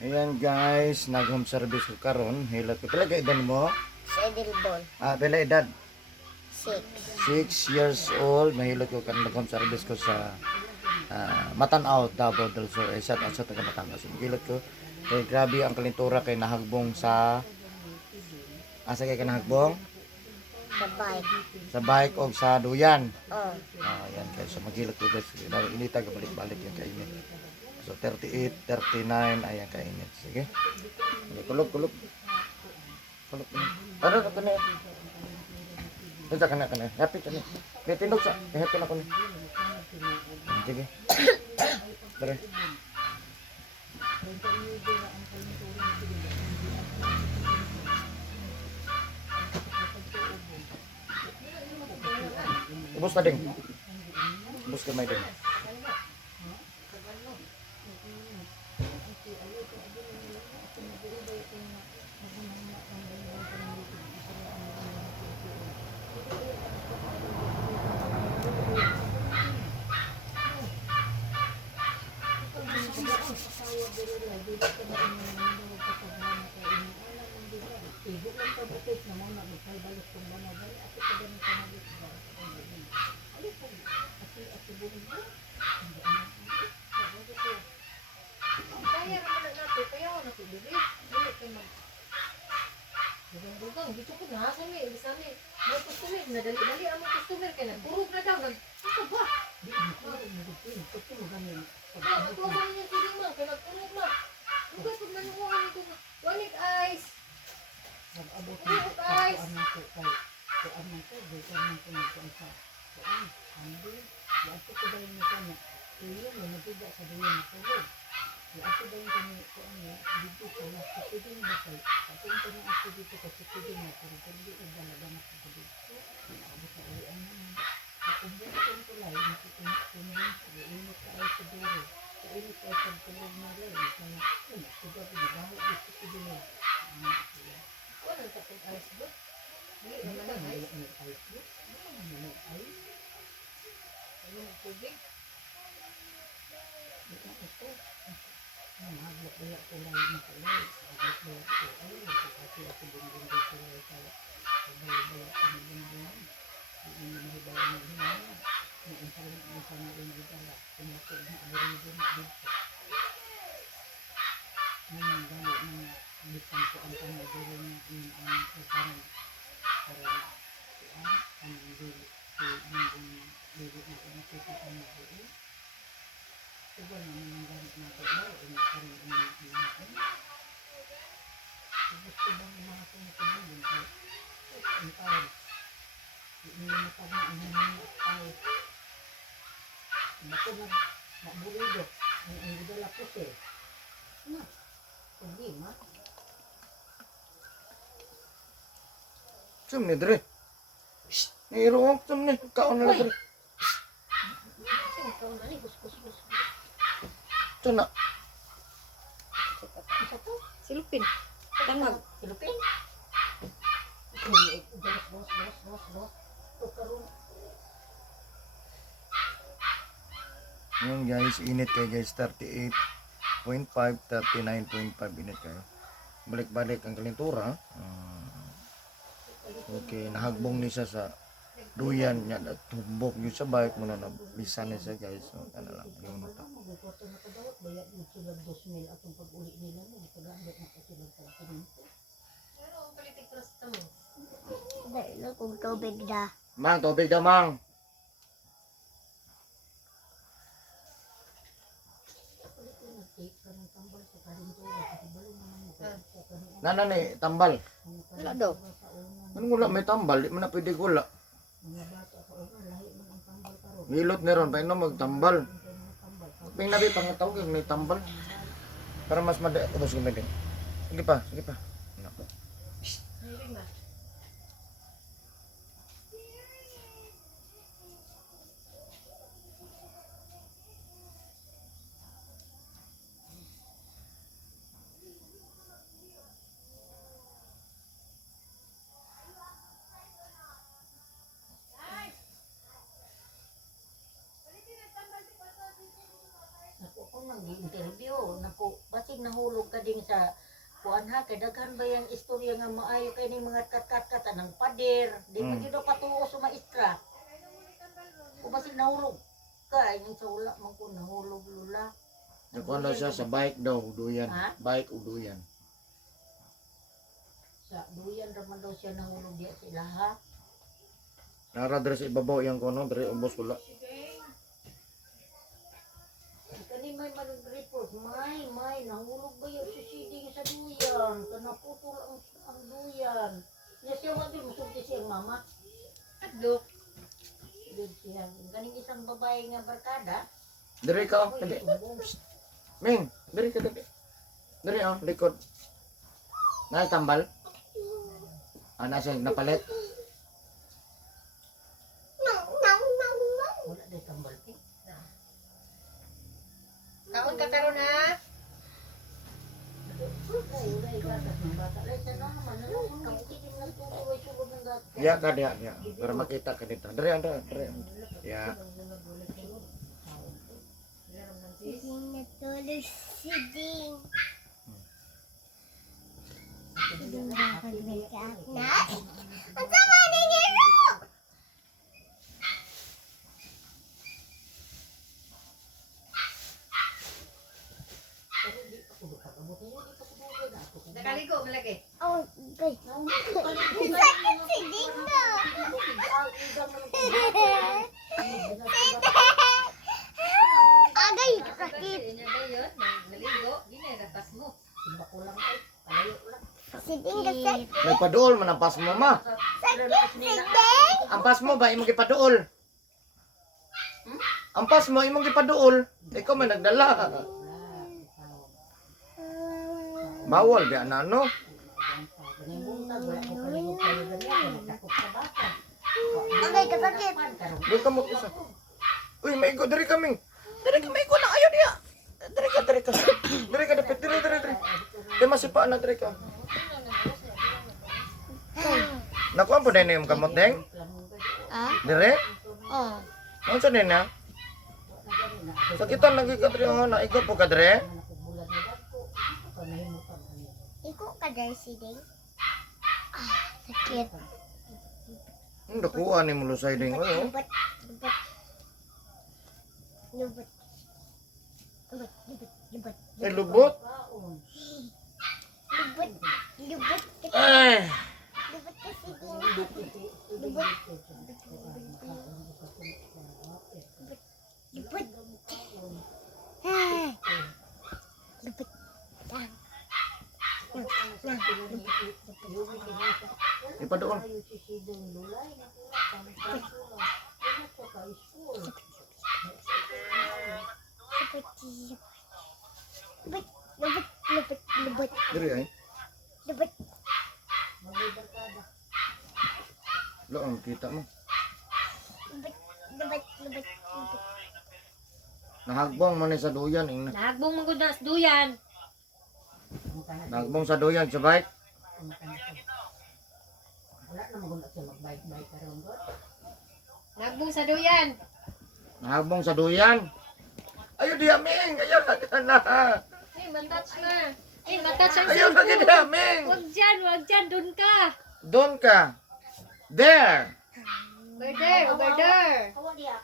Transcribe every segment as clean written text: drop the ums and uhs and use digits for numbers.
Ayan guys, nag-home service ko karon. Hilot ko. Pila ka edad mo? Sedilbon. Pila edad? 6. 6 years old. Mahilot ko karon nag-home service ko sa Matanaw, Davao del Sur. Shout out sa taga Batangas. Mahilot ko. Kaya grabe ang kalintura kay nahagbong sa asa kay nahagbong? Sa bike. Sa bike o sa duyan. Oh. Ayan guys, so maghilot ko guys. Inita ka balik-balik yung kainit. So 38, 39, ayan kainit. Sige. Okay, kulog. Kulog na. Ano na ko na? Tunsa ka na. Happy ka na. Kaya tindog sa. Happy na ko na. Sige. Tara. Ubus na ding. Ubus ka may ding. Gitu ko na sami bisani mo customer na dali ang mga customer kay nagpurog na daw nag ano ba di mo ko mo ganin ko ba niya sige man kay nagpurog na lugar pag nanuhan nito wanit ice nag-abot na ice ano ko kay ano ko gawin ko nagpunta so ando ya ko dahil ni kanya iyo mo nagtiga sa diyan ko ya ako dahil kami ko ano dito ko na sa pwedeng bakay papunta na ako dito kasi pwedeng na pero hindi ko talaga nakakabit naabot sa ulian naman kung bukan ko lang nakukunin ko init ka ay sa duro sa init ay sa tulog na rin kaya suga ko baho dito ko din wala ka pag ice ba hindi naman ang ice ba wala naman ang ice ano ang tubig ito maglak kaya ko lang makalay maglak kaya ko ay kasi ako din dito lang kaya baya ko din hindi mahibay na din na internet mo sa mga inigala kung ako na alam din dito naman gano na bisan ko ang panaguro na ang parang ang dili ko dili na nakita ang dili Iba naman ang gamit natin na parang natin. Gusto bang mga pumutuloy kay ang tawag. Hindi na parang ang mga tao. Bako na mabulido. Ang gudala po siya. Na, hindi ma. Sum ni dre. Niro sum ni kaon na dre. Tuna. Silupin. Tangag. Silupin. Yun guys, init kayo guys, 38.5, 39.5 init kayo. Balik-balik ang kalintura. Okay, nahagbong ni siya sa duyan niya at tumbok yun sa bike mo na bisa na siya guys. So, ano lang, yung nota. Bayad mo sila 2,000 atong pag-uli nila mo. Pag-aambit na kasi lang sa akin. Pero ang politik trust mo. Dahil kung tubig na. Mang, tubig daw mang. Nana ni tambal. Wala daw. Ano wala may tambal, di man na pwede wala. Milot ni ron, pa ino magtambal. Ping nabi pangatawag may tambal. Para mas mada, ubos ko din. Sige pa. Nako. Naku, kung nag-interview, naku, batik nahulog ka kading sa kuan ha kay daghan ba yang istorya nga maayo kay ni mga kat-kat ng pader di man gyud patuo sa maestra o basig nahulog ka yung sa wala man ko nahulog lula Nakuha daw siya sa bike daw, uduyan. Ha? Bike, uduyan. sa duyan raman daw siya nahulog diya sila ha Nara dre sa ibabaw yung kono, dre ubos wala. kani may mag-report may nahulog ba yung susiding sa duyan kanaputol ang duyan niya siya wag din musulti siyang mama Adlo. din siya kaning isang babae nga barkada Dre ka, dali. Ming, dre ka dali. Dre oh, likod. Nasa tambal? Nasa napalit? wala day tambal eh Kaon ka karon ha. Ya ka dia, ya. Para makita ka dito. Dre, dre, dre. Ya. Hindi natulog si Ding. Hindi nakakalimutan na. Ang sama na niya no! Nakaligo malaki. Oh, okay. Sakit si Ding na. Agay, sakit. Nya dayon naligo, gini ratas mo. Si Ding kasi. Nagpaduol man ang pas mo, ma. Sakit si Ding. Ang pas mo ba imong gipaduol? Ang pas mo imong gipaduol. Ikaw man nagdala. Bawal biya na no. Agay, kasakit. Doon ka mo isa. Uy, maigo diri kami. Diri ka maigo na ayo dia. Diri ka, diri ka. Diri ka dapat diri diri diri. Di masipa na diri ka. Nakuha po din yung kamot deng. Ah? Dire? Oh. Ano sa din na? Sakitan lagi ka diri na ikaw po ka dire. Iko ka dahil si Ding. Ah, sakit. Nakuha ni mo lusay ding. Oh. Lubot. Lubot. Lubot. Lubot. Lubot. Ay lubot. Lubot. Lubot. Ay. Lubot kasi Ding. Lubot. Lubot. Ah. Lubot. Ipaduol. Lubot. Lubot. Lubot. Lubot. Diri ay. Lubot. Lo ang kita mo. Lubot. Lubot. Lubot. Lubot. Nahagbong man ni sa duyan ing. Nahagbong man gud na sa duyan. Nahagbong sa duyan sa bike. wala na magunda siya mag-bike karon god Nahagbong sa duyan. Nahagbong sa duyan. Ayo dia ming, ayo na. Ay, matouch na. Ay, matouch ang Ayo lagi dia ming. Wag dyan, dun ka. Doon ka. There. Over there. awa dia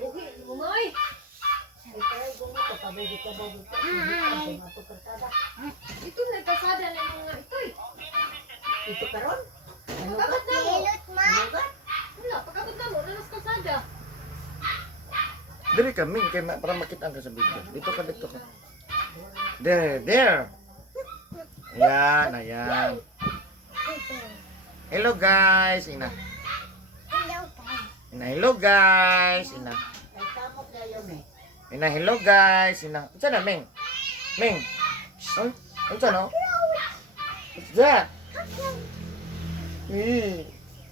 Bugi, umay. Ito na kasada ng mga ito eh. Ito karon? Ano ka? Pagkabot na mo. Lilot ma. Wala, pagkabot na mo. Nanas kasada. Diri ka ming kay para makita ka sa video. Dito ka. There. Ayan, ayan. Hello guys, ina. Hello guys. Ina, hello guys, ina. Ay kamot dayon eh. Ina, hello guys, ina. Unsa na ming? Ming. Huh? Unsa no? What's that?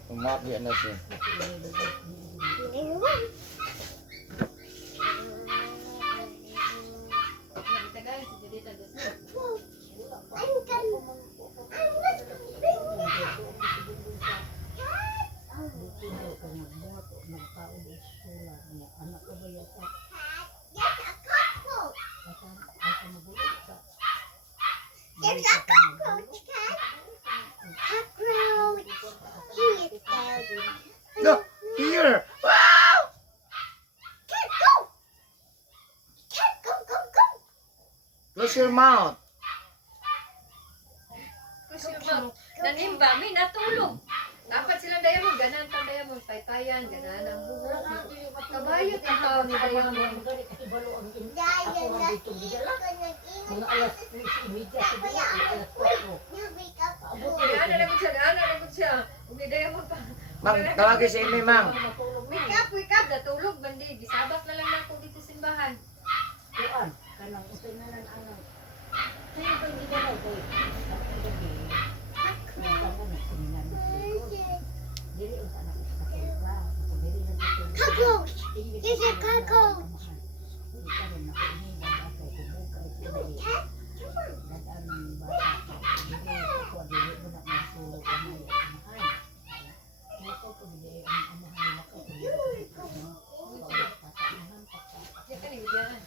Umaki na siya. Tagal, si Judita gusto. Dito kanya buhat magpaud sula niya anak Close your mouth. Kasi ba, nanimba, may natulog. Dapat silang Diamond, ganan pang Diamond, paypayan, ganan ang buhok. Kabayot ang tao ni Diamond. Dahil Mga alas 3:30 siguro, alas 4. Ganan lang siya. Kung ni Diamond pa. Mang, tawagin si Amy, Mang. Wake up, natulog, bandi. Bisabak na lang na ako dito simbahan. Kuan, kanang usay na lang ang kaya ba hindi na ko? Dili ang anak sa kaya. Dili lang dito. Cockroach! There's a cockroach! Diyan ka ni Bidyan.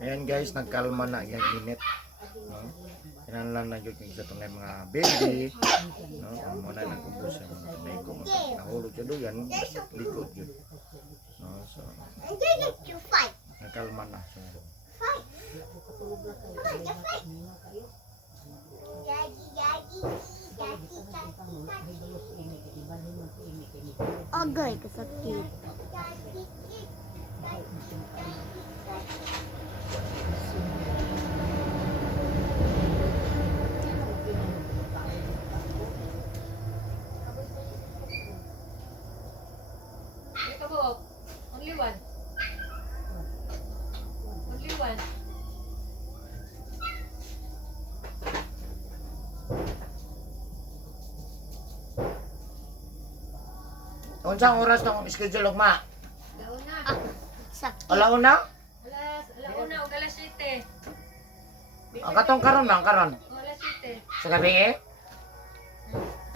Ayan guys, nagkalma na yung init. No? Kinahanglan na yun yung isa itong mga baby. No? Ang muna nag-ubos yung mga tunay ko. Nahulog siya doon yan. Likod yun. No? So, I'm going to fight. nagkalma na. So, Fight. Fight. Daddy, daddy, daddy, daddy. Agay, kasakit. Ito mo, only one. Only one. unsang oras ng schedule ugma? Launa. Sakit. Alauna? Alauna, o alas 7. Ang katong karon man karon. O alas 7. Sa gabi eh?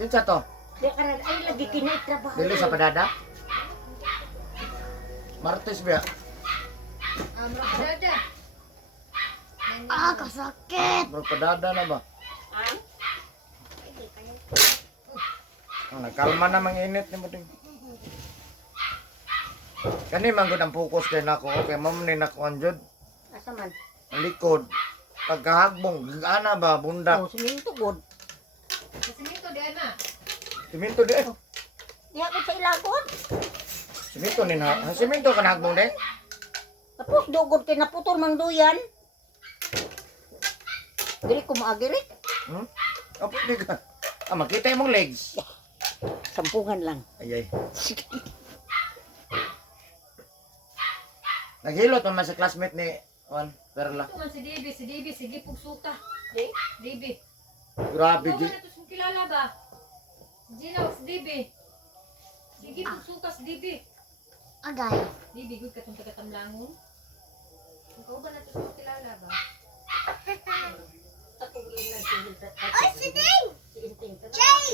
Kinsa to? Di karan ay lagi kinay trabaho. Dili sa padada? Martes ba? Mga padada. Ah, kasakit. Bro, padada na ba? Nagkalma na mga init ni mo din. Kani man gud ang focus kay nako. Okay, ma'am ni nako anjud. Asa man? Ang likod. Pagkahagbong, gana ba bundak. Oh, siminto god. Kasi nito, Diana. Siminto di eh. Diha ko sa ilagon. Siminto ni na. Siminto ka nahagbong di. Tapos dugod kay naputol mang duyan. Dili ko maagiri. Hmm? Apo di ka. Ah, makita imong legs. Sampungan lang. Ayay. Naghilot man sa classmate ni Juan Perla. Ito man si Dibi, sige pugsuka. Dibi. Grabe Ikaw di. ba na ito sa kilala ba? Gina, si Dibi. Sige pugsuka si Dibi. Agay. Dibi, good ka itong tagatamlangon. Ikaw ba na ito sa kilala ba? Ay, si Ding! Jay!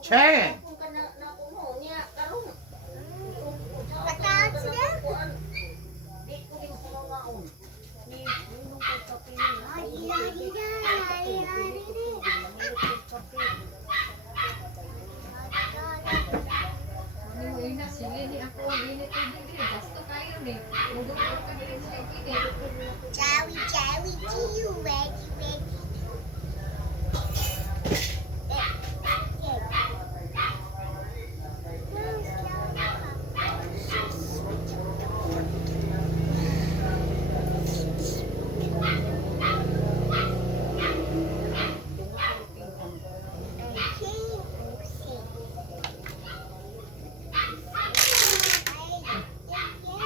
Che! Kung ka na kuno niya karon. Kataan si Ding! Di ko din sa mga on. Ni nung ko kape ni. Ay, lagi na, lagi Ano mo ina, sige ni ako ang init ko din. Gasto kayo ni. Mugod ko ka din sa init. Jowie, Jowie, to you, ready, ready.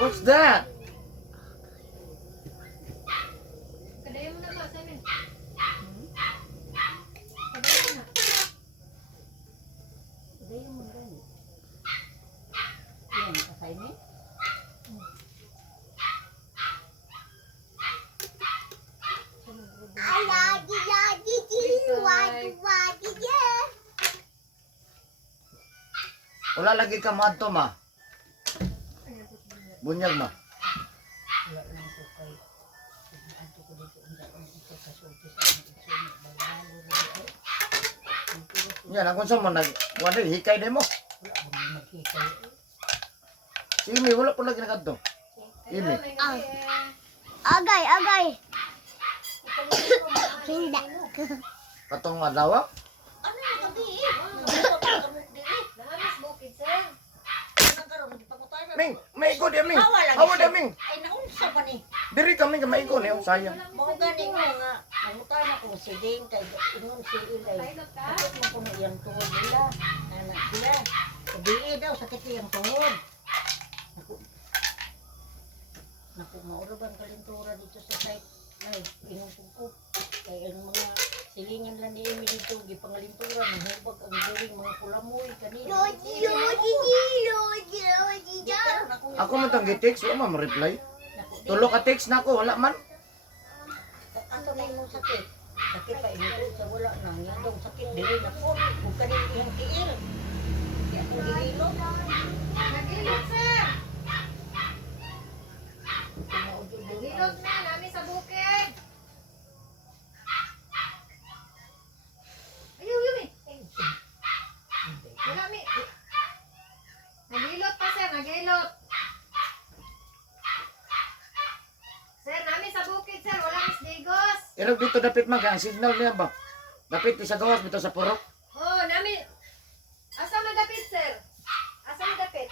What's that? Kadayo mo na ba sa amin? Kadayo mo na. Dayo mo gani. Yan assignment. Lagi, lagi, to you, wadi, wadi, yeah. Wala lagi ka madto ma. Bunyag ma. kasulti sa mga igsoon balalo rin. Yan, akong sa man wala hikay din mo. Wala bang naghikay. Si Imi, wala pa lagi nagkanto. Imi. Agay, agay. Hindi. Katong adlaw. Ano yung gabi eh? Nagpapagamot din eh. Nahamas bukid, sir. Nagkaroon, nagpangutanan. Ming, maigo di Ming. Hawa lagi Hawa siya. di Ming. Ay, naunsa ba ni? Diri kami ka maigo niyo, sayang. Mga ganing mo nga, nangutan ako si Ding, kay ingon si Ilay. Pilot ka? Sakit mo kung iyang tuhod nila. Anak sila. Sabi daw, sakit iyang tuhod. Naku, mauraban kalintura dito sa site. Ay, ingon ko. Kaya ang mga silingan lang ni Amy dito, gipangalintura, nahubag ang galing mga pulamoy kanina. Ako man tang gi-text, wala man reply. Tulo ka text na ako, wala man. Ato na yung sakit. Sakit pa ito sa wala na. Nga daw sakit. Dili na po. Kung kanil iyang tiil. Di ako gihilo. Nagilot, sir. Tumaudyo Nagilot na, nami sa bukid. Ayaw, yun eh. Wala, mi. Nagilot pa, sir. Nagilot. Sir, nami sa bukid, sir. Wala, Miss Digos. Pero dito dapit mag ang signal niya ba? Dapit sa gawas dito sa purok. Oh, nami. Asa man dapit, sir? Asa man dapit?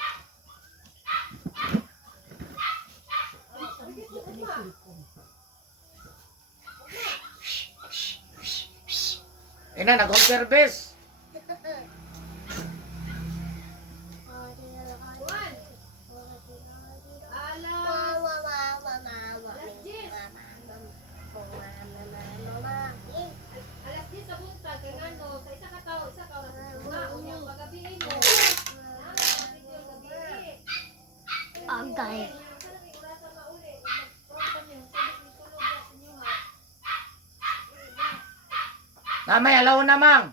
Ina nag-home service. Juan. Alas. Alas 10 sa buntag. Kaya nga, no, sa isa ka tao, isa ka oras. Nga, unyang pagabihin mo. Agay. Namay alauna mang.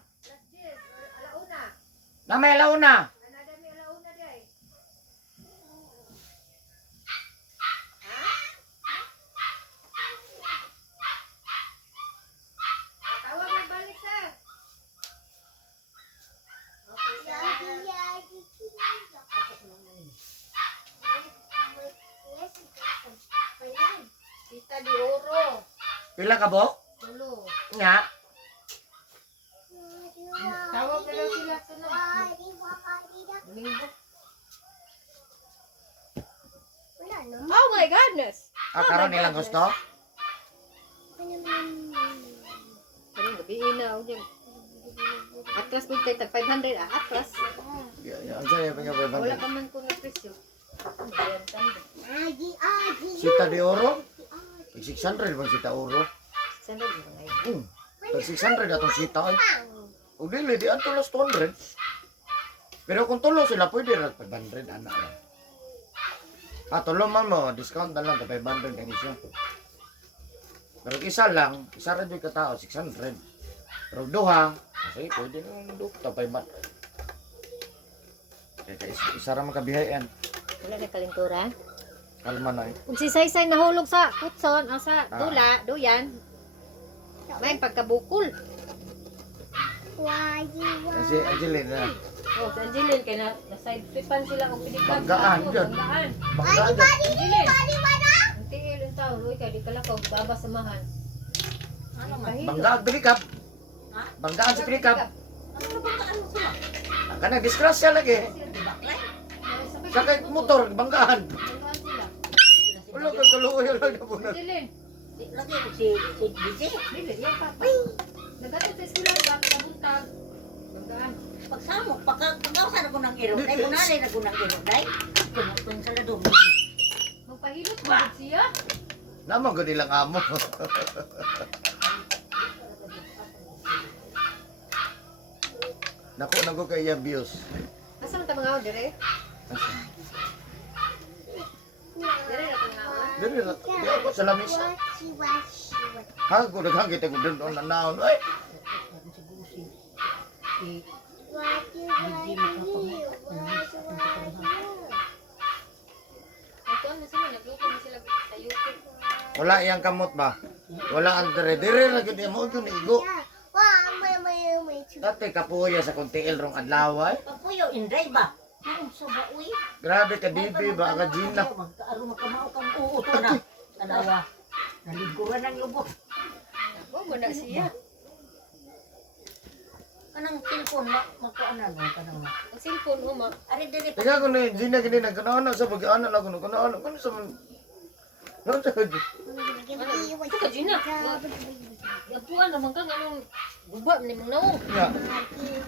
Alauna. Namay alauna. Anadami alauna day. Tawag mo balik, sir. Tita di oro. Pila ka bo? Tulo. Nga. Tawag na lang sila. Sunod. Domingo. Oh my goodness! Karon nilang gusto. Karong gabi na unyang. Atras ko kay tag 500 atras. Ang saya pa nga Wala ba? pa man ko nga presyo. Sita de oro. 600 bang sita oro. Saan ba ngayon? Tag 600 atong sita ay. O dili di ang tulos 200. Pero kung tulo sila pwede ra 500 anak lang. Tulo man mo, discount na lang ka 500 ang isa. Pero isa lang, isa ra jud ka tao 600. Pero duha, kasi pwede nang duha 500. Kaya isa ra makabihayan. Wala na kalintura. Kalma na eh. Kung si Saysay nahulog sa kutson o sa dula, duyan, may pagkabukol. Kasi Angelina, Oh, si Angeline, kaya na-side sweepan sila kung pinikab. Banggaan, dyan. Banggaan. banggaan dyan. Angeline, ang tiil yung tao, Luy, kaya di ka lakaw, babasamahan. Ano man? Banggaan pilikap. Ha? Banggaan sa pilikap. Ano ba ano sila? Kana disgrasya lagi. Di baklay? Sakay motor, banggaan. Banggaan sila. Ulo ka kaluoy lang na puno. Angeline, Lagi ko si DJ. dili, yan papa. Nagatod sa eskwela, bakit nabuntag? Banggaan. Pagsamok, pagkausan ako ng iro. Dahil kunalay na ko ng iro. Dahil kung sa ladong. Magpahilot ba siya? Naman ko nilang amo. Naku kay abuse. Asa man ta mga dire? Dire na ta mga Dili na, di ako sa lamis. Ha, ko daghang kita ko doon na naon. Ay, Ito na sila, nagluto na sila sa YouTube. wala iyang kamot ba? Wala ang dire-dire lagi di mo ito igo. Wah, may Dati kapuya sa kontiil rong adlaw ay. Pagpuyo, inday ba? Ang saba, uy. Grabe ka Bibi ba ka Gina. Magkaaro magkamao kang uuto na. Tanawa. Naliguran ang lubos. Oh, mana siya. Kanang cellphone, magkuanan mo. Kanang na. Ang cellphone mo, ma. Ari, dili pa. Tiga ko ni Gina gini nagkanaana sa pag-anak lang kuno kanaana kuno sa man. Ano sa Gina? Ito ka, Gina. Yapuan naman ka, anong guba ni mong naong. Ya.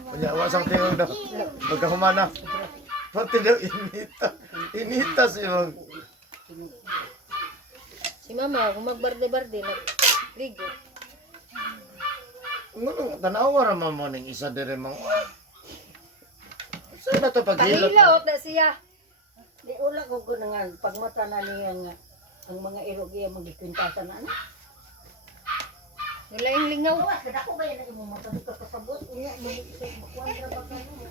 Kanya wasang tingog na. Magkahumana. Pati daw inita. Inita siya. Si mama, kung magbarde-barde, nagligo. Ano tanawa ra man mo ning isa dire mang. Sa na to paghilot. Pahilaot na siya. Di ula ko nga pagmata na niya nga ang mga irogiya magikwintasan na na. Nalaing lingaw. Awas, kada ko ba yan ang imong mata ka kasabot? Unya, makuandra ba ka mo?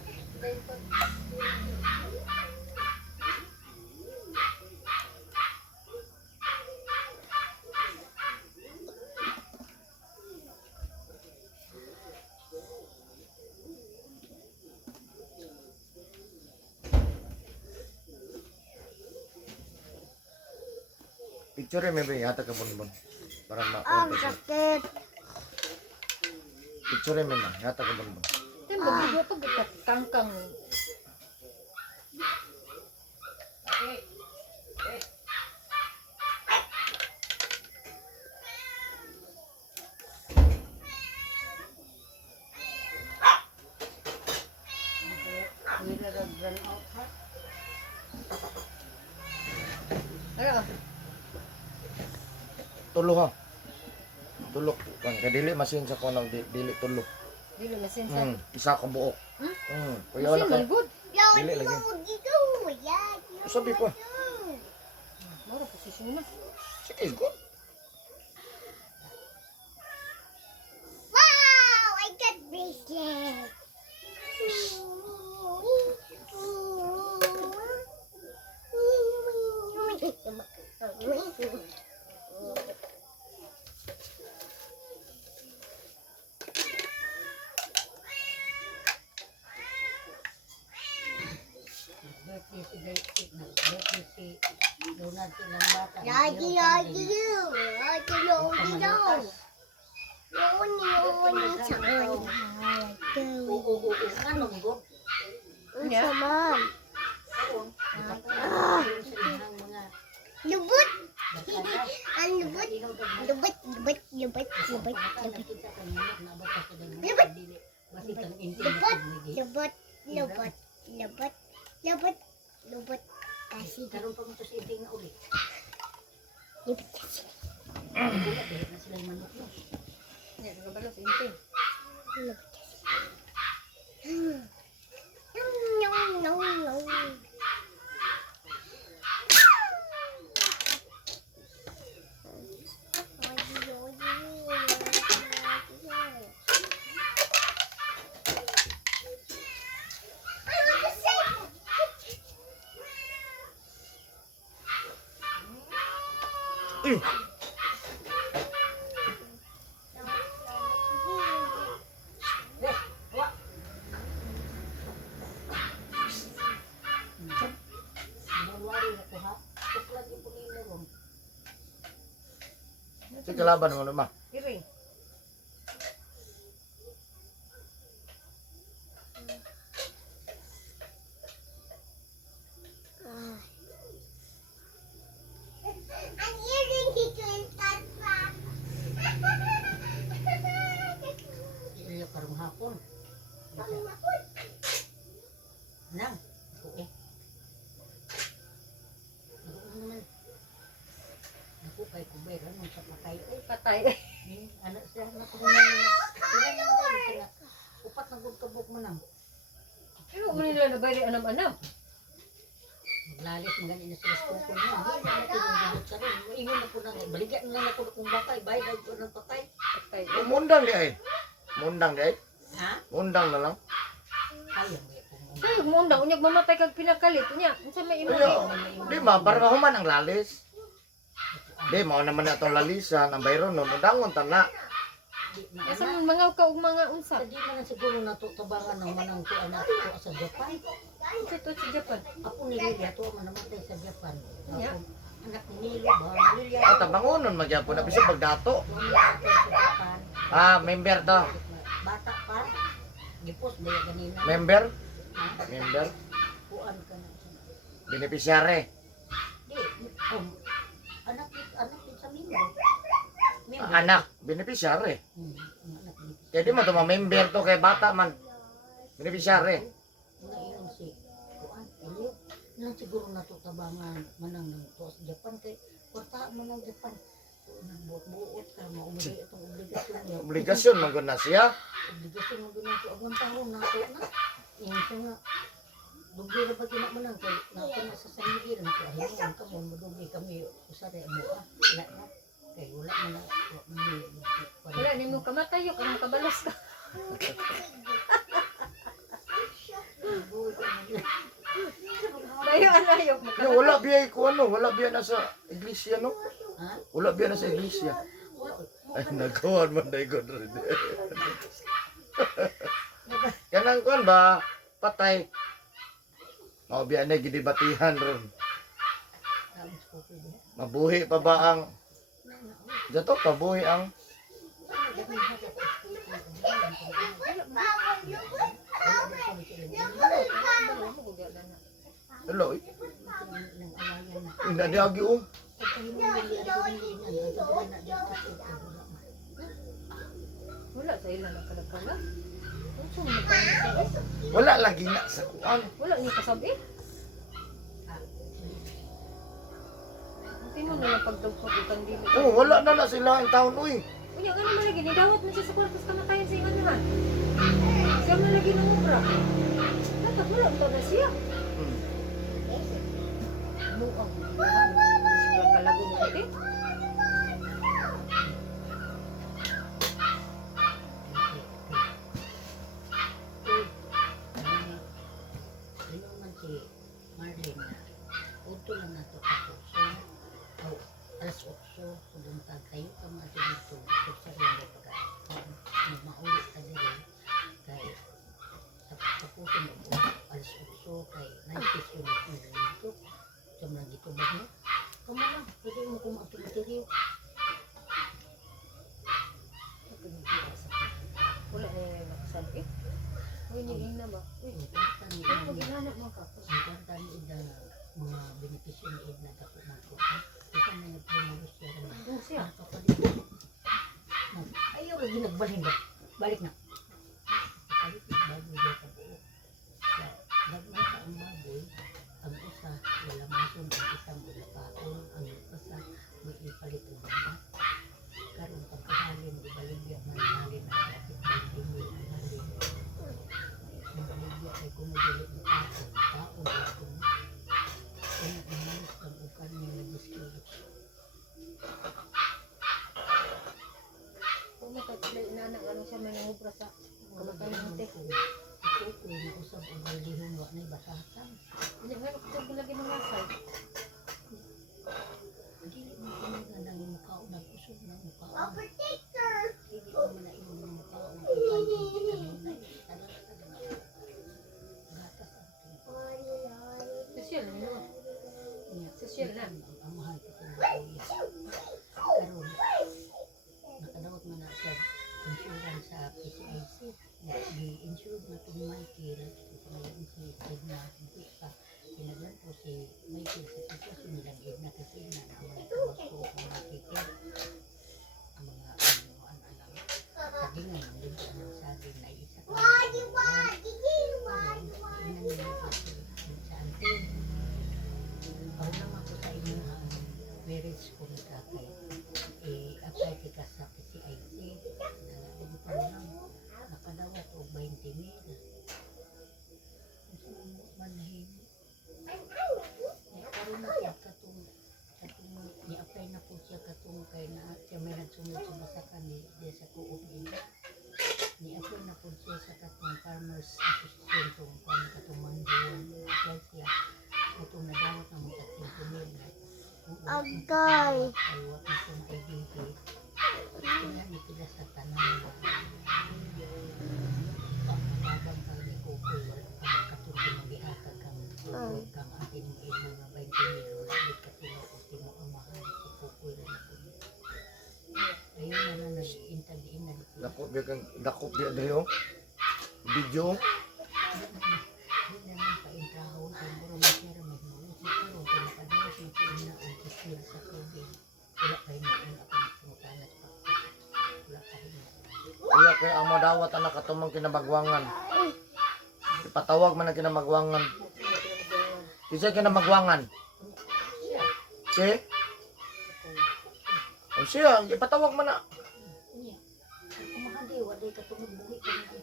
Picture me ba yata ka bonbon. Para ma. sakit. Picture me na yata ka bonbon. Ito, magbigo pag kangkang. Ano? Tulo ha. Tulok kan kadili masin sa kono dili tulok. Dili masinsa. Isa ka buok. Kuya wala Masin, ka. man good. Dili lagi. Sabi ko. Mara, posisyon na. Sige, good. Wow, I got bracelet. Donald silang bata. Lagi, lagi you. Lagi, lagi daw. Yun, sakay. Oo. Anong go? Ang sama. Mga Lubot. bakala. Ang lubot. Lubot, lubot, lubot, lubot, lubot. Lubot, lubot, lubot, lubot, lubot. Kasi Karon pa mo to si Inting nga uli. lubot kasi. Wala na sila yung manok mo. Yan, nagabalo sa intin. Lubot kasi. Nom, nom, nom. Mulwari na ko ha. Tuklag yung pulino ron. Sige laban mo naman. Iring. Ang iring hikintan pa. Iyo karong hapon. Nang. Oo. Ano naman. Ako kay kuberan mo sa patay. Patay. Anak siya na kung ilan yung dahil sila. Upat na gudkabok mo nang. Pero mo nila nabali anam-anam. Maglalis ng ganyan na sila sa kukul mo. Hindi na natin yung gudot sa rin. Ingon na po na. Baligyan nga na po na kung bakay. Bayad ko ng patay. Patay. Mundang di ay. Mundang di ay. Ha? Mundang na lang. Ayaw mo kung Ay, munda, unyag mamatay kag pinakalit. Unya, unsa may imo? Di ba para mahuman ang lalis. Di, mao naman na itong lalisan, ang bayron nun, udangon tana. Di na Asa ana. man mga ka og mga unsa? Sa di man siguro natutabangan ng manang to anak ko sa Japan. Ito to sa Japan. Ako ni Lilia to man namatay sa Japan. Ya. Ako, anak ni Lilia ba? Lilia. O, tabangonon, magyapon na bisag pagdato. Ako namatay sa Japan. Ah, member to. Bata pa. Gipos ba yung ganina? Member? Ha? Member? Kuan ka na. Beneficiary. Di, anak din sa Mimo. Mimo. Anak, beneficiary. Anak din. Kaya di man ito member to kay bata man. Beneficiary. Naiyon si Kuan. Elio. Nang siguro natutabangan manang ng to sa Japan kay kwarta mo ng Japan. Nagbuot-buot ka, maumuli itong obligasyon niya. Obligasyon man gud na siya. Obligasyon mo ginagawa ko agong taon na ito na. Yung siya nga, dugli na ba ginagawa kay nato na sa sanigir na kaya hinuon ka mo, madugli kami usari mo wala na. Kay wala man na, Wala ni mo kamatayo kung kabalos ka. Layo alayo mo. No, wala biya ko ano, wala biya na sa iglesia no. Ha? Wala biya na sa iglesia. Ay nagawan man dai god rin. Kanang kon ba patay. Mao biya na gidibatihan ron. Mabuhi pa ba ang Dato pabuhi ang Hello. Ina di agi oh. Wala sa ilan na kalagkala. Unsa man ka sa Wala lagi na sa kuan. Wala ni kasabi. Tino na lang pagdagpag ikan dili. Oh, wala na sila ang taon uy. Unya nga naman lagi, nidawat mo siya sa kwartos kamatayan sa ingan naman. Siya man lagi ng ubra. Dapat wala ito na siya. Ano ang siguro kalago mo natin? Alas 8, pumunta kayo ka mga dito. Sa rin pagka maulit ka dito. Kaya sa puso mo po, alas 8 kay 90 yun dito. Sa mga dito ba niya? Kamo lang, pwede mo kumakimateriyo. Wala na yung nakasabi. Uy, niing na ba? Uy, Tani ano ginanap mo ka? mga benepisyo ni Edna ako mga ito na nagpumalos siya rin. Doon siya. Ayaw ka ginagbalhin ba? Balik na. Balik na bago daw ka buo. Dagmay ka ang baboy, ang isa, wala mason, ang isang ulakaon, ang isa, may ipalit ang baba. Karoon pagkahalin, ibaligya, manhalin ang kapit, may tingin ang halin. Ang baligya ay kumudulit ng taon, taon. Kaya umalis ang ukan niya na diskilot. Kung makatulay inanak, ano siya may nangubra sa kamatayan ng tek. Ito ko yung usap ang balihong wa na batasan. Unya nga nakatulog lagi ng masay. Dili mo kinaga ng mukha nag-usap ng mukha. Dili mo na yung mukha ang kanina. Gatas ang Social na naman. Social na. ang mahal ko sa mga karon nakadawat man na sa insurance sa PCIC i-insure na itong Michael ito si Edna hindi pa pinaglan po si Michael sa sitwasyon nilang Edna kasi na mga tawag ko ang mga ticket ang mga alam kagingan ang din sa atin na isa ka sa antin pag naman ko sa inyo ang marriage contract apply ka sa PCIC nalaman pa lang nakadawat o 20 mil manahin karoon na siya katong ni-apply na po siya katong kay na siya may nagsunod sa masakan ni sa co-op nila ni-apply na po siya sa katong farmers association kung katong mangguan apply siya katong nadawat na mga 20 mil Agay. Aywa na kung kaibigan. Kaya ni pila sa tanan. Pagkakabang ka ni Kukoy, wala ka magkatulog mag-ihatag kang kang atin mo ino nga 20 mil. Wala ka tinuuti mo ang mahal si Kukoy na po. Ayun na lang nag-iintagin na dito. Dakop biya diri oh. Video. Hindi naman paintraho. Siguro masira may huli. Siguro kung nakadalas mo sa ina ang kisir sa tubig. Wala kayo na ang ako magsimutalat pa. Wala kayo na. Iya kay ang madawat anak katumang kinabagwangan. Ipatawag man ang kinabagwangan. Isa kinabagwangan. Si? O siya, ipatawag man na. Kumahandi, wala katulog buhi ko na.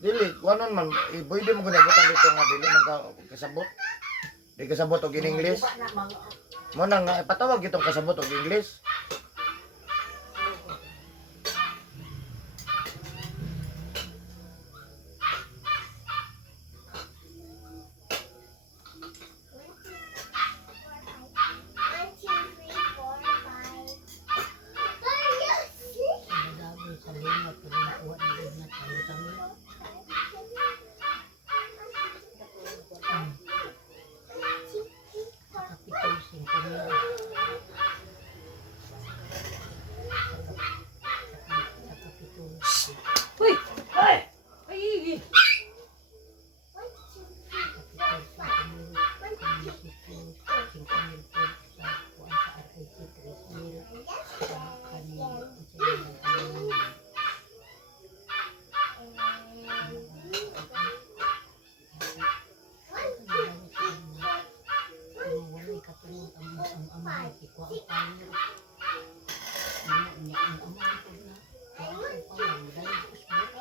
Dili, wanon man, iboy di mo ginabutan dito nga dili kasabot. Di kasabot og in English. Mo na nga ipatawag itong kasabot og English. One, two, three, four, five. Nadaboy sa lingat, pero nakuha ni lingat. Ayaw kami. Kapitol, 5,000. Sa kapitol. Uy! Ay! Ay! One, two, Kapitol, 5,000. Munisipyo, 5,000 po sa kuwan sa RIC, 3,000. Sa kanil, sa ilang ano.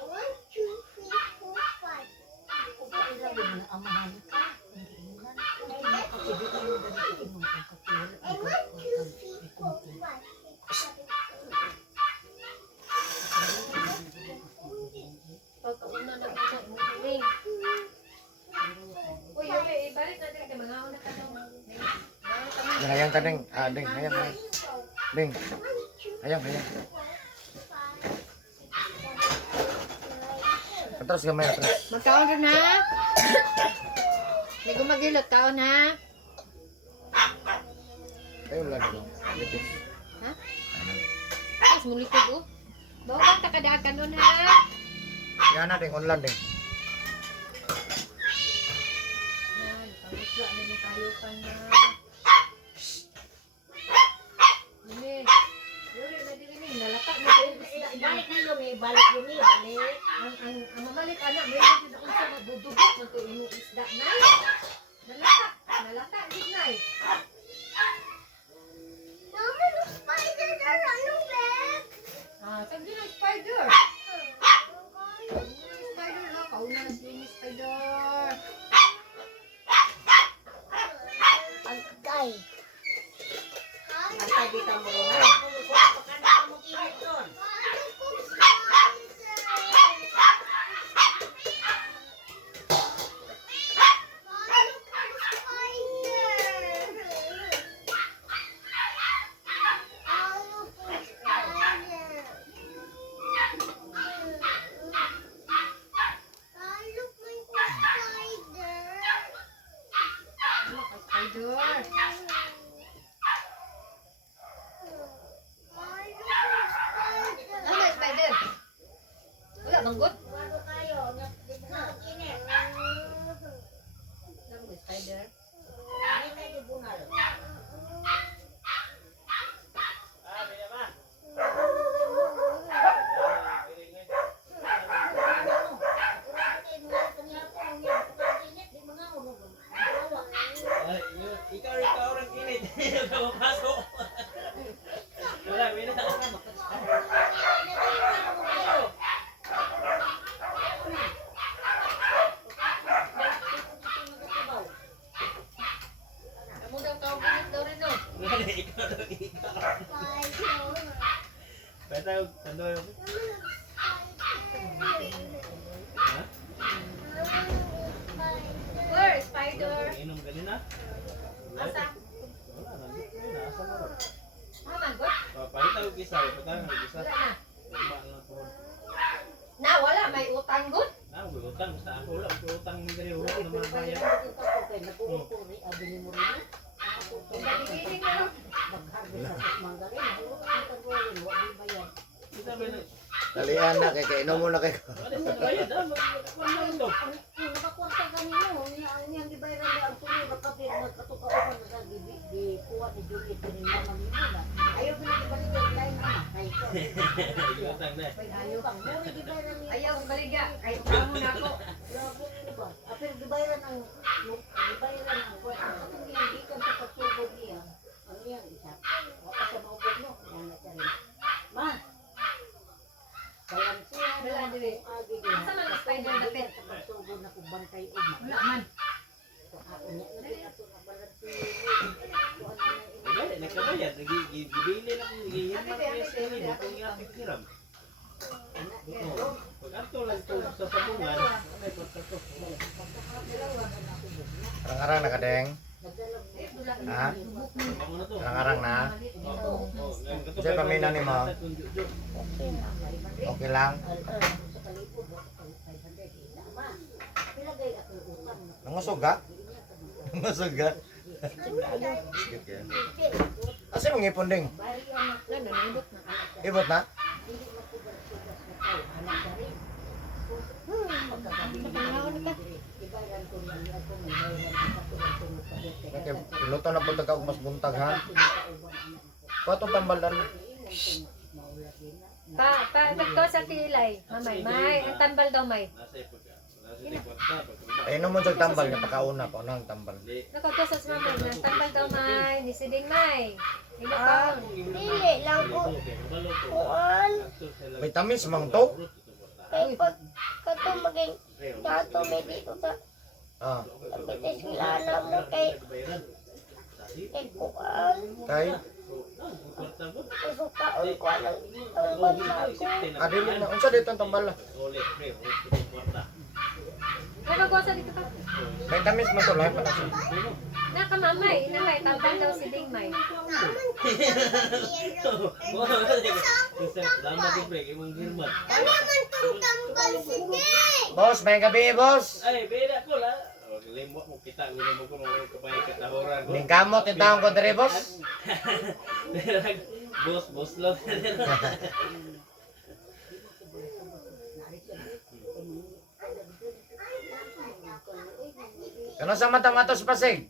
one, two, three, four, five. And one, two, three, four, five. Pagkauna na po sa ring. Uy, okay, ibalik natin kay mga una ka nung. Hayang ka ding, ding, hayang. Ding, hayang. Atras gamay atras. Magkaon rin ha? Hindi ko magilot, kaon ha? Ayun lang dito. Ha? Ay, sumulikod oh. Bawa ka takadaan nun ha? Yan na ding, online ding. Yan, pang-isla na ni tayo pa na. Hindi. Yuri na din ni, nalata na din isda na. Balik na yun eh, balik yun eh, balik. Ang mamalit anak, may din ako sa madudugot mo to yung isda na. Nalata din na eh. Mama, the spider are on the web. Ah, sabi na spider. Spider na, kauna na din yung spider. Agay. Nasa dito mo rin na. Pakanda ka mo init doon. Spider. Ano yung spider? Wala bang good? Bago kayo, init. Ano yung spider? Init na yung bunal. Ikaw orang init. Ikaw pasok. Wala, wala. Amo daw tawag init daw rin no? Wala, ikaw daw, ikaw. Basta, tando yun. Ha? Where? Spider? Inom ka din na? Asa? Wala, nandito na. Asa na? mag-isa, patang mag-isa. Wala na. Lima lang po. Na, wala. May utang good. Na, utang basta ako lang, utang mo diri wala na mabayad. Nag-uupong rin, abili mo rin. Nagigiling na lang. Mag-harvest sa mangga rin. Nag-uupong rin, wala bayad. Kita ba na? Dalian na kay kainom mo na kay. Ano sa bayad ah? Magkuhan mo Nakakwarta kanino, ang gibayaran niya ang tuloy nakapit nagkatukaupan na sa kuha ni Juliet ni Mama Mimuna. Ayaw ko na ibalik yung lain ama. Utang na. Ayaw kang muna gibayaran niya. Ayaw, baligya. Ay, tama na ako. Labo ko ba? Apel gibayaran ang kwarta. Ang hindi ka sa pagsugod niya. Ang iyang isa. Wala sa maubod mo. Yan na siya rin. Ma! Balansiyan Wala, na dili. akong agi din. Asa man ang spider dapit? Sa pagsugod na kung bantay uma. Wala man. Wala, nagkabayad. Gibili na kung gihimat niya sa inyo kung ikiram. Pag ato lang to sa sabungan, may kwarta to. Arang-arang na kadeng. Ha? Ano na to? Arang-arang na. Kasi Kasi pamina ni mo. Okay lang. Nangusog ka? Nangusog ka? Sige yan. Asa mong ipon ding? Ibot na? Okay, luto na po ka mas buntag ha. Patong tambalan. Pagko sa tilay. Mamay, may. Ang tambal daw may. Nasa ipagka. Nasa di kwarta. Ay no mo sa tambal nga pakauna pa unang tambal. Nakagko sa mamay. Ang tambal daw may. Nisiding may. Hindi pa. Dili lang ko. Kuan. Vitamins mang to. Kay pag kato maging dato may dito sa Ah, kapites kilala mo kay kuan. kay Sukaon ko ang bansago. adili na unsa dito ang tambal. Nakagko sa dito ka. Vitamins mo to lahat pa na siya. Nakamamay. Inamay. Tambal daw si Ding may. Lama ko break, imong girman. Ano man tong tambal sige. Boss, may gabi boss. Ay, beda ko la. Limot mo kita, mo ko ng kapay katahoran ko. Ning kamot yung taong ko diri boss. Boss lang. Kano sa mata-matos pasig?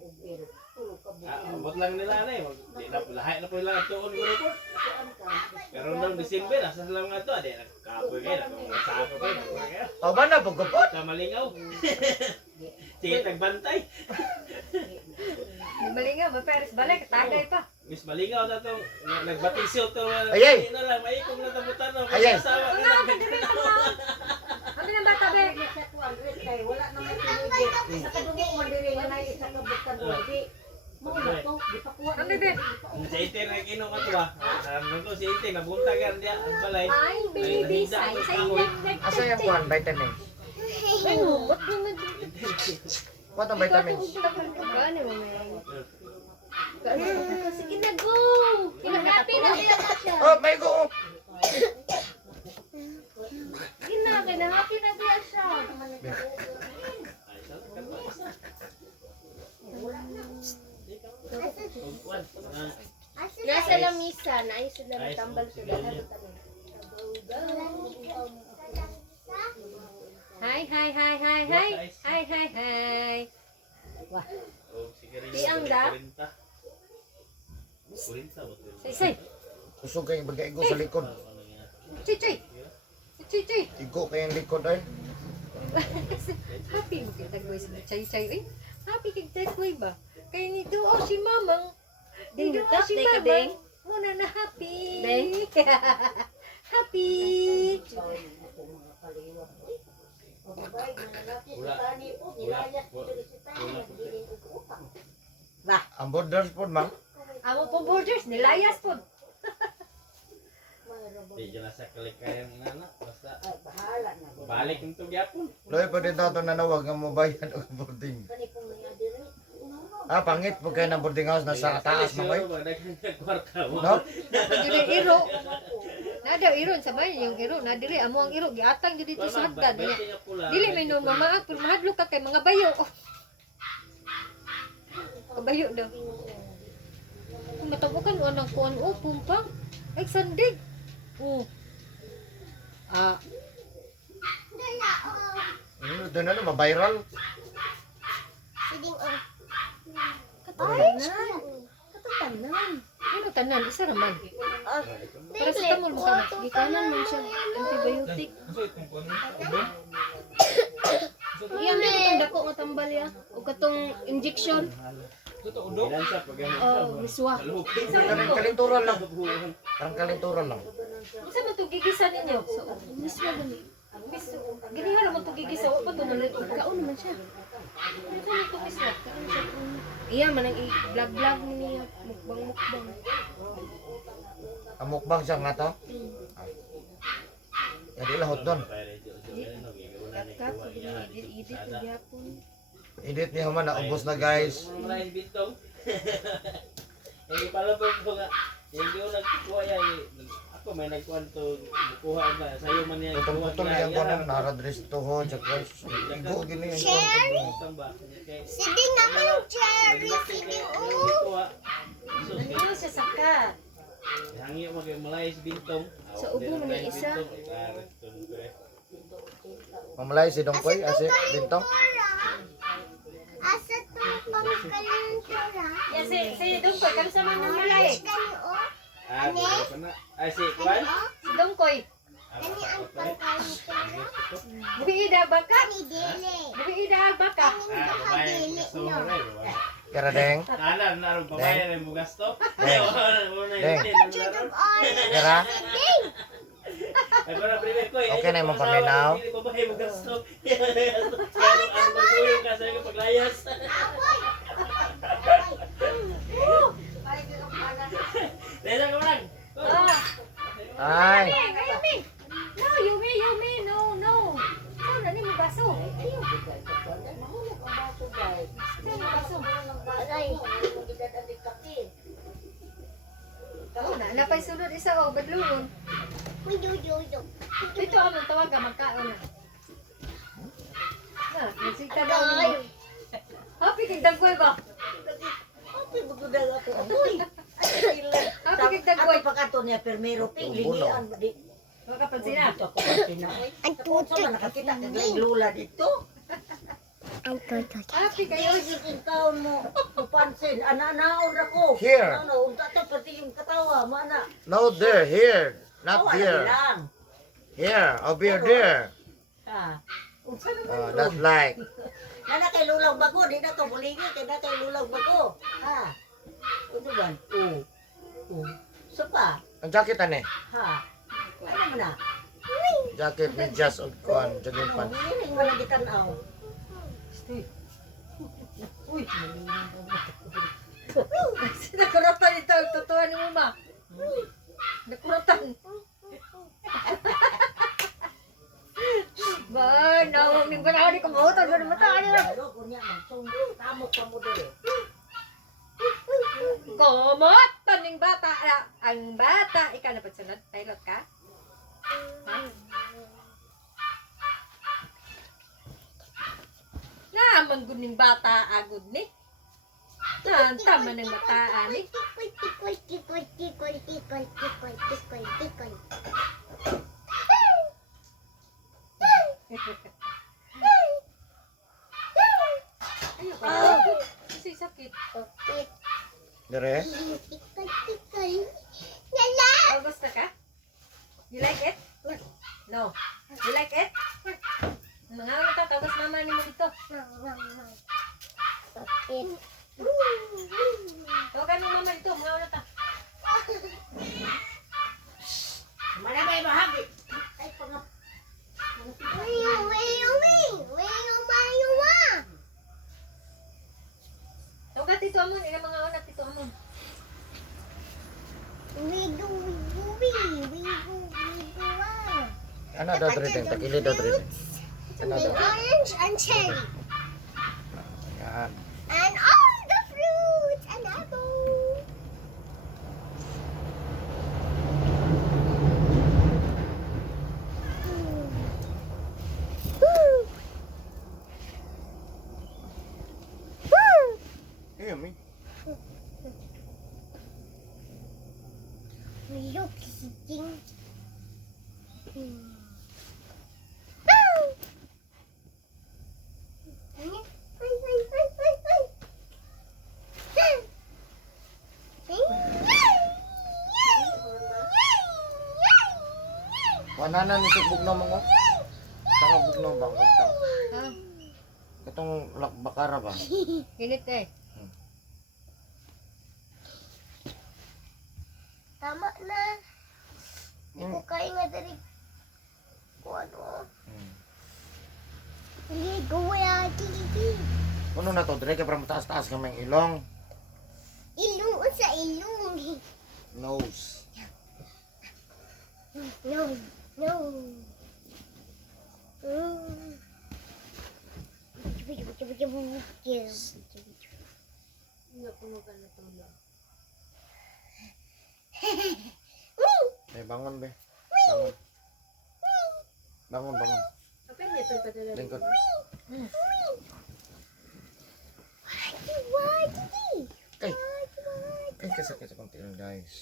Abot lang nila na eh. Di na lahat na po nila tuon ko report. Pero nung December, asa lang nga to, adi nagkapoy kayo, nagkasapo kayo. O ba na pugupot? Kamalingaw. Sige, tagbantay. Malinga. Maperes balik. Tagay pa. Miss Malingaw na itong nagbatisyo ito. Ayay! Ano lang, may ikong natabutan no. Ayay! Masasawa ka Una na. ako diri pa ma. Kami ng bata be. Wala na may tinigil. Sa kadungo mo diri nga na isa ka bukan uli. Mo na to, di pa kuha. Kami be. Sa Inter na kinong ato ba? Ano to si Inter, nabuntagan diya ang balay. Ay, baby. Sa ilang Asa yung kuhan vitamins? Ay, humot naman. Kuha tong vitamins. Gano'n mo meron. Sige na, go! Happy na siya. Oh, may go. Sige na, happy na siya. Nasa lamisa na ay sila tambal sila. Hi, hi, hi, hi, hi. Hi, hi, hi. Tiang da? 40 ba? Say, say. Kusog kayong bagay-igo sa likod. Chuy, chuy. Chuy, chuy. Igo kayong likod ay. Happy mo kita boy sa chay chay eh. Happy kita boy ba? Kaya nito oh si mamang. Dito oh si mamang. Muna na happy. Happy. Ang borders po, ma'am. Amo po borders nilayas po. Di dyan sa kalikayan ng anak. Basta balik yung tugyapon. Loy pa din daw nanawag ang mabayan o boarding. Ah, pangit po kayo ng boarding house nasa taas mo kayo. Kwarta mo. No? Dili iro. Nadaw iro sa bayan yung iro na dili amo ang iro giatang jud dito sa hagdan dili may no mamaak pero mahadlok ka kay mga bayo. Kabayo daw. Kung matabukan mo ng kuan o pumpang. Ay sandig. Oh. Ah, Doon na ma-viral. Siding katanan. Katanan. Ano tanan isa ra man. Para sa tamol mo kana. Gikanan man siya, antibiotic. Iya may katong dako nga tambal ya, o katong injection. Ilan siya pag Oh, miswa. Parang kalinturan lang. Parang kalinturan lang. Unsa man to gigisan ninyo? So, Miswa gani. miss ginihan naman to gigisa wa pa to nalit. Kaon naman siya. Ano to miss na? Iya man ang i-vlog niya, mukbang. Ang mukbang siya nga to. Ya di lahot doon. Kat edit gyapon. Edit niya man naubos na guys. Maraming bintong. Hindi pala po nga. Hindi ko nagkukuha yan. Ako may nagkuhan to. Nakuha na. Sa'yo man yan. Putol-putol yang ko nang naradres to ho. Tsaka igo gini yung Siding naman cherry. Siding Ano sa saka? Hangi mo kayo malayas bintong. Sa ubo man yung isa. Mamalay si Dongkoy asi bintong. Asa to pangkalintura. Ya si Dongkoy kan sa man malay. Gani o. Ay, si Kwan? Si Dongkoy. Gani ang pangkalintura. Buida baka. Gani dili. Buida baka. Gani gusto ka dili. Kara deng. Alam na rin babayan yung bugas to. Deng. Deng. Kara. Ay, para primer ko eh. Okay na yung paminaw. Hindi babae yung bugas to. Ang baguhin ka sa'yo paglayas. Desa ka man. Ah, Ay. Yumi. No, Yumi, no. So, nani mo baso? Mahulog ang baso guys. Oh, na pay sunod isa o badlungon. Uy, yo. Ito among tawag ka magkaon na. Na, nagsita daw mo. Happy kay dagway ba? Apoy bagudang ako. Apoy. Happy kay dagway. Ato pagkato niya permero ping linian di. Wala ka pansin na. Dito ako pansin. Ang Sa tutoy. nakakita kay lula dito. Ang tutoy. Happy kayo. Kaya yung taon mo, pupansin, ananaon ako. Here. Ano, unta to, pati yung katawa, mana. No there, here. Not Tawa na there. bilang. Here, over there. Ha. Unsa naman Oh, yun? that's like. Nana kay lulang bago, di na ka bulingi, kay na kay lulang bago. Ha. Ano ba? Oo. So pa, Ang jacket ane. ha. Ano mo na? Jacket with just of kuan, jogging pants. Hindi mo na gitanaw. Uy, Nakuratan ito ang totoo ni Mama. Nakuratan. Ba, nawaming ba na ako ni kamutan ba naman tayo? Ano ko niya, tamok pa mo dali. Kamutan ng bata. Ang bata. Ikaw na pagsunod. Pilot ka? Ha? Naman guning bata agud ni. Tama ng bata ani. Tikol. Ayo ka. Kasi sakit. Dire. Tikol. Lala. Oh, gusto ka? You like it? No. You like it? Mga ano ka, tawas mama ni mo dito. Sakit. Tawagan mo mama dito, mga ano ta. Managay bahagi. Ay, pangap. Tawagan dito amon, ilang mga anak dito amon. Ano daw dre takili daw dre. Ano daw? Orange and cherry. Yan. And all the fruit. Look, sitting. Wananan ni bugnaw mo ko. Tanga bugnaw ba? Ha? Katong bakara ba? Init eh. Tama na. Hindi ko kaya nga dari. Kung ano. Hindi, gawa. Gigi. Ano na to? Dire ka para mataas-taas kaming ilong. Ilong sa ilong. Nose. No. No. Hindi ko magkanatulog. Bangon be. Bangon. Bangon, bangon. Apa yang itu pada dari? Lingkod. Ay. Ay, kasakit sa konti lang guys.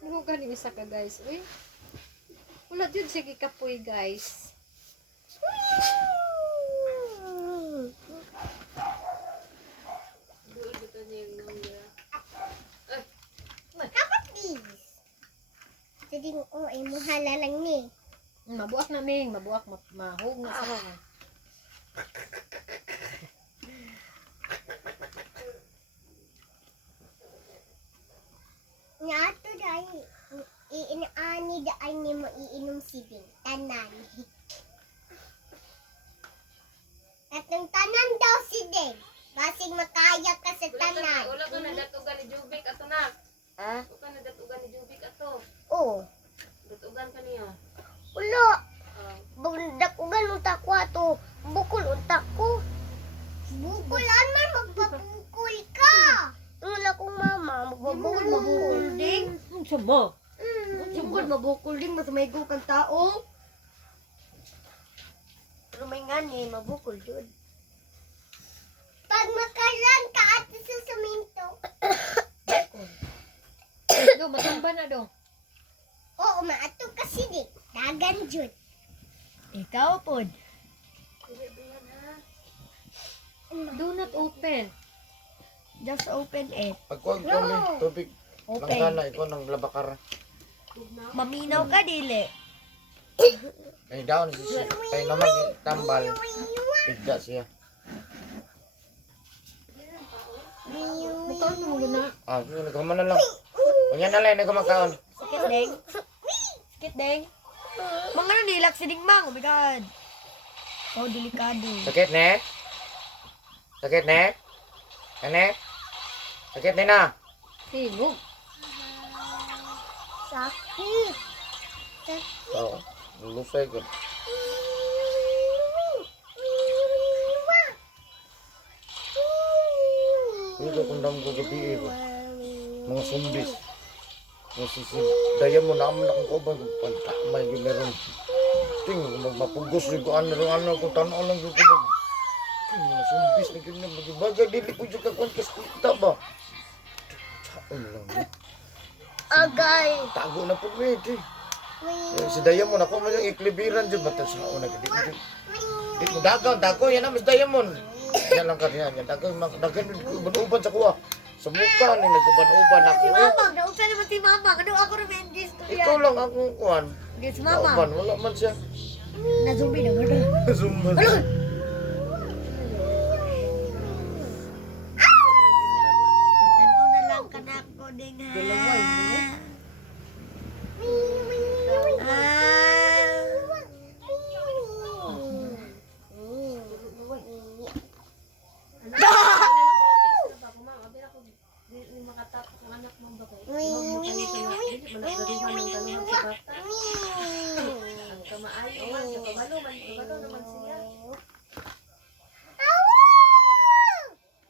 Ano ka ni isa ka guys? Uy. Wala jud sige kapoy guys. Duol dito niya yung number. Dapat please. Jadi ko ay muhala lang ni. Mabuak na ming, mabuak mahog na sa. Nga to dahil iinaani dahil ni mo iinom si Ding. Tanan. At ang tanan daw si Ding. Basig makaya ka sa tanan. Wala ka na datugan ni Jubik ato na. Ha? Wala ka na datugan ni Jubik ato. Oo. Datugan ka niya. Ulo. Bundak ugan unta ko ato. Bukol unta ko. Bukulan man magpapukul ka. Wala kong mama. Magbabukol ding. Sama. Sugod mabukol ding. Mas may kang tao. Pero may nga ni mabukol yun. Pag makalan ka at sa saminto. Do matamba na do. Oo, maato kasi di. Dagan jud. Ikaw pod. Do not open. Just open it. Pagkuhan ko ni tubig. Open. Langkana iko ng labakara. Maminaw ka dili. Ay down si siya. Ay naman tambal. Pigda siya. Mukaon mo gina. Ah, yun nagkaman na lang. Kunya na lang nagkamakaon. Sakit deng. Sakit deng. Mga nilak si Dingmang. Oh my God. So delikado. Sakit ne? Sakit ne? Ane? Sakit ne na? Tingog. Sakit. Oo. Lusay ko. Ito kung dam ko gabi ba? Mga sumbis. Kasi si daya mo naman akong kauban kung pantamay yung meron. Ting, magmapugos yung kung ano kung tanaw lang yung kubag. Ting, mga sumbis na ganyan. Magbaga, dili ko yung kakuan kita ba? Saan lang yun? Agay. Tago na po pwede. Si Diamond, ako man yung iklibiran dyan. Ba't sa una ka? Di mo dago. Yan ang Miss Diamond. Yan lang kanya. Yan dago. Dagan uban-uban sa kuha. Sa mukha ni nagkuban-uban ako. Si Mama. Nausa naman si Mama. Ano ako naman gis ko Ikaw yan. lang akong kuhan. Gis Mama. Kauban, wala man siya. Nazumbi na wala. Zumba. Tanaw na lang kanak ko ding ha.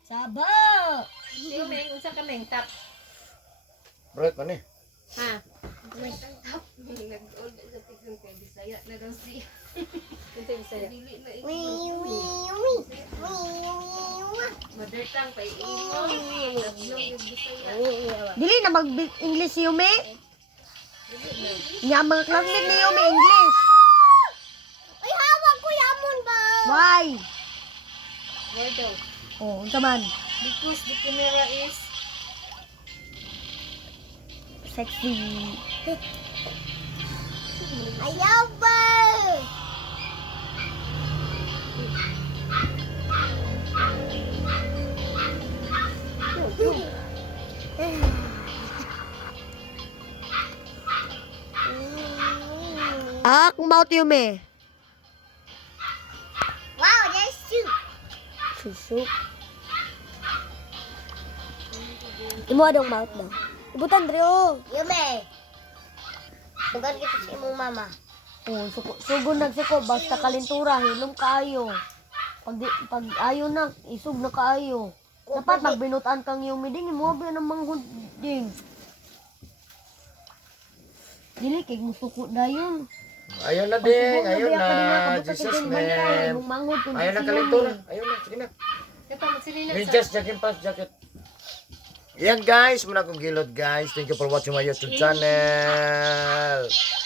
Saba. Siyo may unsa ka meng tap. Break man eh. Ha. Tap. Nag-old sa tigong kay Bisaya na daw siya. Kunti Bisaya. Dili na Mother tongue pa iingon. Tablong yung Bisaya. Dili na mag-English si Yume. Nga mga classmate ni Yume, English. Ay, hawak ko yamon ba? Why? Why daw? Oh, unsa man? Because the camera is Sexy. Ayaw ba? Mouth Yume. Wow, that's cute. Susu. Imo adong mouth ba? Ibutan dre oh. Yume. Sugan kita sa imong mama. Oh, sugon nagsuko basta kalintura hilom kaayo. Pag ayo na isug na kaayo. Dapat magbinutan kang Yume ding imo ba nang manghud ding. Dili kay musuko dayon. Ayun na ding, ayun na. Jesus man. Ayun na kalintura. Ayun na, sige na. Dapat magsilina Ninjas, jacket pass, jacket. Yan guys, muna kong gilod guys. Thank you for watching my YouTube channel.